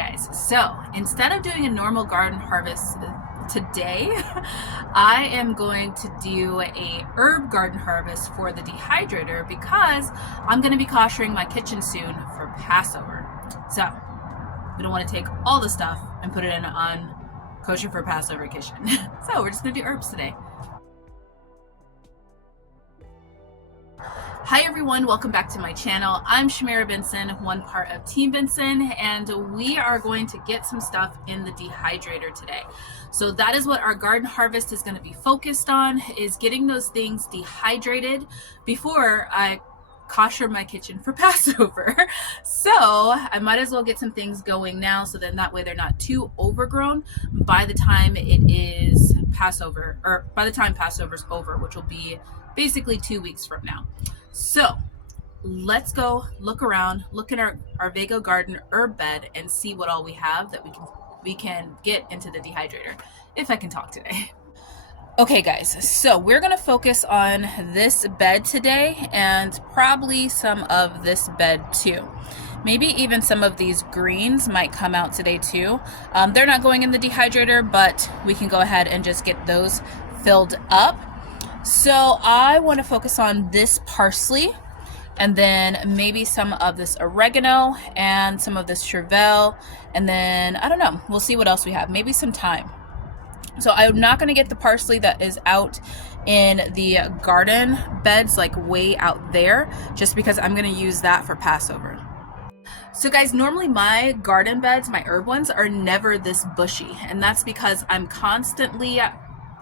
guys, so instead of doing a normal garden harvest today, I am going to do a herb garden harvest for the dehydrator because I'm going to be koshering my kitchen soon for Passover. So we don't want to take all the stuff and put it in an kosher for Passover kitchen. So we're just going to do herbs today. Hi everyone, welcome back to my channel. I'm Shamira Benson, one part of Team Benson, and we are going to get some stuff in the dehydrator today. So that is what our garden harvest is going to be focused on, is getting those things dehydrated before I kosher my kitchen for Passover. So I might as well get some things going now, so then that way they're not too overgrown by the time it is Passover, or by the time Passover's over, which will be basically 2 weeks from now. So let's go look around, look in our Vego garden herb bed and see what all we have that we can get into the dehydrator, if I can talk today. Okay guys, so we're going to focus on this bed today and probably some of this bed too. Maybe even some of these greens might come out today too. They're not going in the dehydrator, but we can go ahead and just get those filled up. So I want to focus on this parsley and then maybe some of this oregano and some of this chervil, and then I don't know, we'll see what else we have, maybe some thyme. So I'm not going to get the parsley that is out in the garden beds, like way out there, just because I'm going to use that for Passover. So guys, normally my garden beds, my herb ones, are never this bushy, and that's because I'm constantly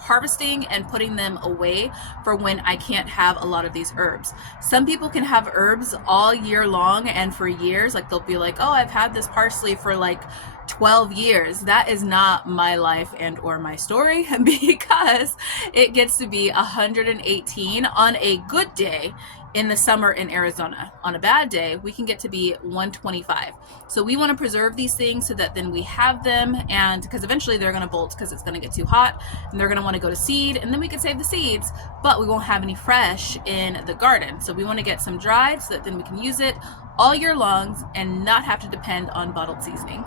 harvesting and putting them away for when I can't have a lot of these herbs. Some people can have herbs all year long and for years, like they'll be like, oh, I've had this parsley for like 12 years. That is not my life and or my story, because it gets to be 118 on a good day in the summer in Arizona. On a bad day, we can get to be 125. So we want to preserve these things so that then we have them, and because eventually they're going to bolt because it's going to get too hot and they're going to want to go to seed, and then we could save the seeds, but we won't have any fresh in the garden. So we want to get some dried so that then we can use it all year long and not have to depend on bottled seasoning.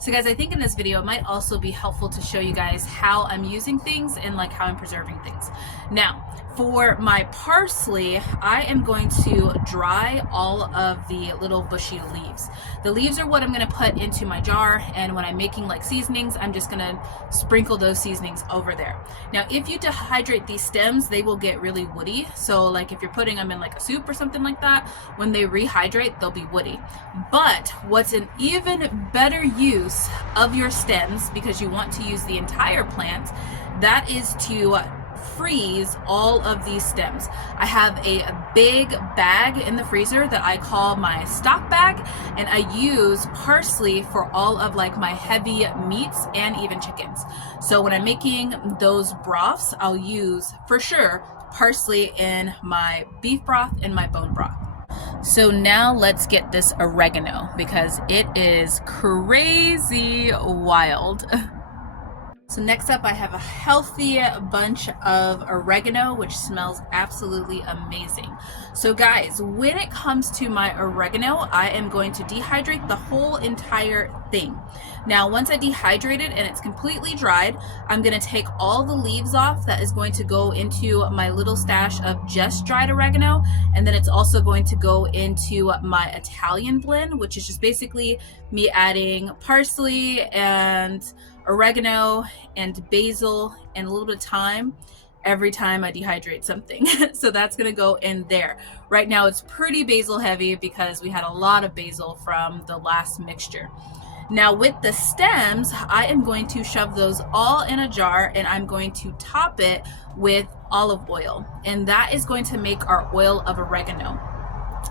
So guys, I think in this video it might also be helpful to show you guys how I'm using things and like how I'm preserving things. Now, for my parsley, I am going to dry all of the little bushy leaves. The leaves are what I'm going to put into my jar, and when I'm making like seasonings, I'm just going to sprinkle those seasonings over there. Now, if you dehydrate these stems, they will get really woody. So like if you're putting them in like a soup or something like that, when they rehydrate, they'll be woody. But what's an even better use of your stems, because you want to use the entire plant, that is to freeze all of these stems. I have a big bag in the freezer that I call my stock bag, and I use parsley for all of like my heavy meats and even chickens. So when I'm making those broths, I'll use for sure parsley in my beef broth and my bone broth. So now let's get this oregano, because it is crazy wild. So next up, I have a healthy bunch of oregano, which smells absolutely amazing. So guys, when it comes to my oregano, I am going to dehydrate the whole entire thing. Now, once I dehydrate it and it's completely dried, I'm going to take all the leaves off. That is going to go into my little stash of just dried oregano. And then it's also going to go into my Italian blend, which is just basically me adding parsley and oregano and basil and a little bit of thyme every time I dehydrate something. So that's going to go in there. Right now it's pretty basil heavy because we had a lot of basil from the last mixture. Now with the stems, I am going to shove those all in a jar, and I'm going to top it with olive oil, and that is going to make our oil of oregano.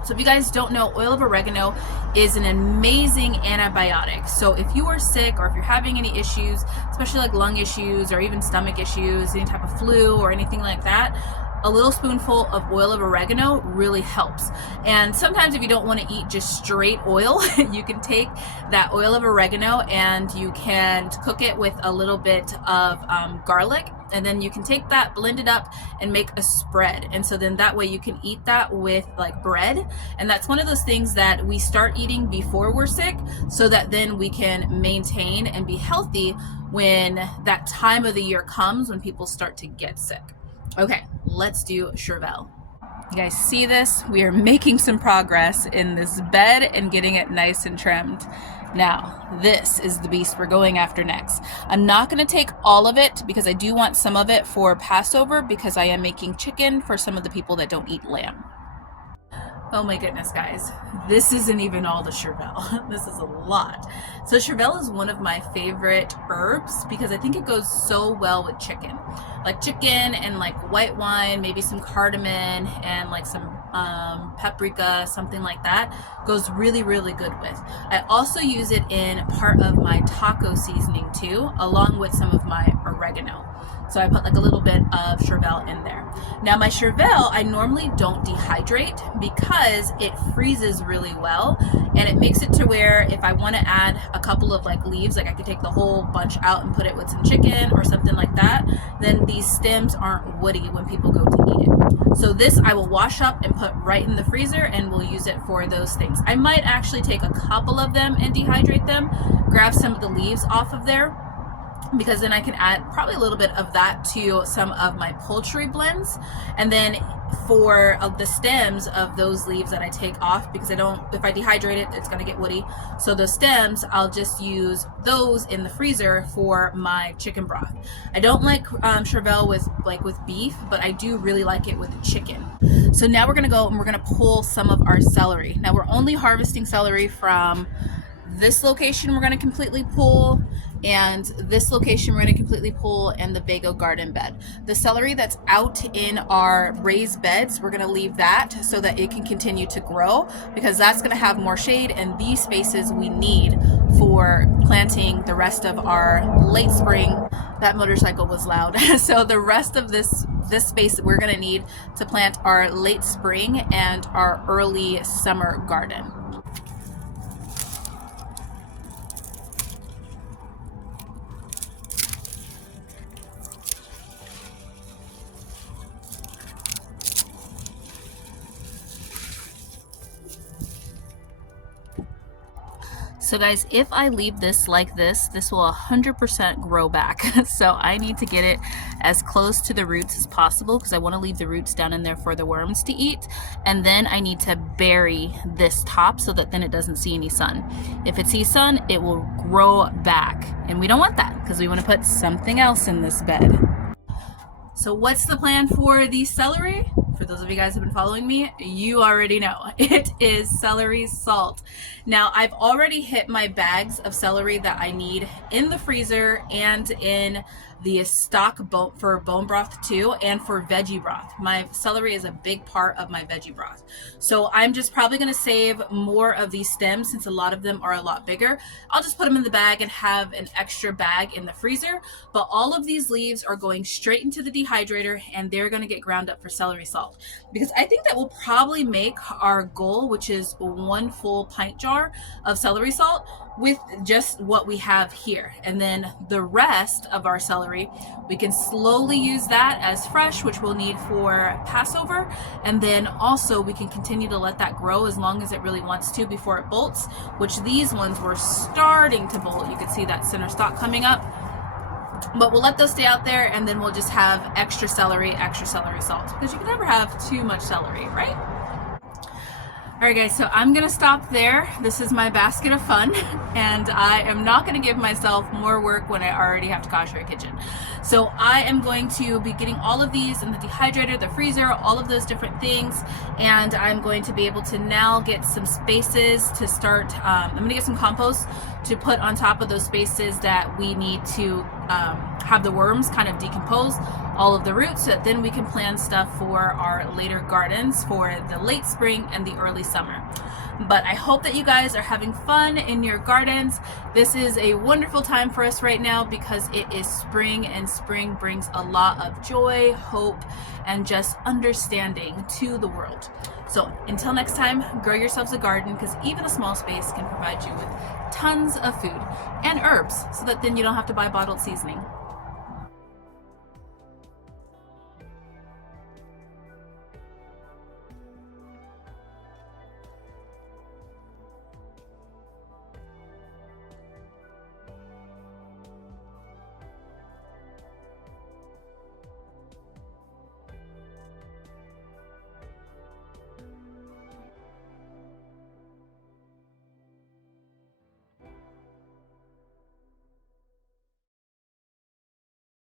So if you guys don't know, oil of oregano is an amazing antibiotic. So if you are sick, or if you're having any issues, especially like lung issues or even stomach issues, any type of flu or anything like that, a little spoonful of oil of oregano really helps. And sometimes if you don't want to eat just straight oil, you can take that oil of oregano and you can cook it with a little bit of garlic, and then you can take that, blend it up, and make a spread. And so then that way you can eat that with like bread. And that's one of those things that we start eating before we're sick, so that then we can maintain and be healthy when that time of the year comes when people start to get sick. Okay, let's do chervil. You guys see this? We are making some progress in this bed and getting it nice and trimmed. Now, this is the beast we're going after next. I'm not going to take all of it because I do want some of it for Passover, because I am making chicken for some of the people that don't eat lamb. Oh my goodness, guys. This isn't even all the chervil. This is a lot. So chervil is one of my favorite herbs because I think it goes so well with chicken. Like chicken and like white wine, maybe some cardamom and like some paprika, something like that, goes really, really good with. I also use it in part of my taco seasoning too, along with some of my oregano. So I put like a little bit of chervil in there. Now my chervil, I normally don't dehydrate because it freezes really well, and it makes it to where if I want to add a couple of like leaves, like I could take the whole bunch out and put it with some chicken or something like that, then these stems aren't woody when people go to eat it. So this I will wash up and put right in the freezer, and we'll use it for those things. I might actually take a couple of them and dehydrate them, grab some of the leaves off of there, because then I can add probably a little bit of that to some of my poultry blends. And then for the stems of those leaves that I take off, because if I dehydrate it, it's gonna get woody. So those stems, I'll just use those in the freezer for my chicken broth. I don't like chervil with beef, but I do really like it with chicken. So now we're gonna go and we're gonna pull some of our celery. Now we're only harvesting celery from this location we're going to completely pull, and this location we're going to completely pull, and the Vego garden bed. The celery that's out in our raised beds, we're going to leave that so that it can continue to grow, because that's going to have more shade, and these spaces we need for planting the rest of our late spring. That motorcycle was loud. So the rest of this space that we're going to need to plant our late spring and our early summer garden. So guys, if I leave this like this will 100% grow back. So I need to get it as close to the roots as possible, because I want to leave the roots down in there for the worms to eat. And then I need to bury this top so that then it doesn't see any sun. If it sees sun, it will grow back. And we don't want that, because we want to put something else in this bed. So what's the plan for the celery? For those of you guys who have been following me, you already know. It is celery salt. Now, I've already hit my bags of celery that I need in the freezer and in the stock for bone broth too, and for veggie broth. My celery is a big part of my veggie broth. So I'm just probably gonna save more of these stems, since a lot of them are a lot bigger. I'll just put them in the bag and have an extra bag in the freezer. But all of these leaves are going straight into the dehydrator, and they're gonna get ground up for celery salt. Because I think that will probably make our goal, which is 1 full pint jar of celery salt, with just what we have here. And then the rest of our celery, we can slowly use that as fresh, which we'll need for Passover. And then also we can continue to let that grow as long as it really wants to before it bolts, which these ones were starting to bolt. You can see that center stalk coming up. But we'll let those stay out there, and then we'll just have extra celery salt, because you can never have too much celery, right? Alright guys, so I'm gonna stop there. This is my basket of fun, and I am not gonna give myself more work when I already have to kosher a kitchen. So I am going to be getting all of these in the dehydrator, the freezer, all of those different things, and I'm going to be able to now get some spaces to start. I'm gonna get some compost to put on top of those spaces that we need to have the worms kind of decompose all of the roots, so that then we can plant stuff for our later gardens for the late spring and the early summer. But I hope that you guys are having fun in your gardens. This is a wonderful time for us right now because it is spring, and spring brings a lot of joy, hope, and just understanding to the world. So until next time, grow yourselves a garden, because even a small space can provide you with tons of food and herbs, so that then you don't have to buy bottled seasoning.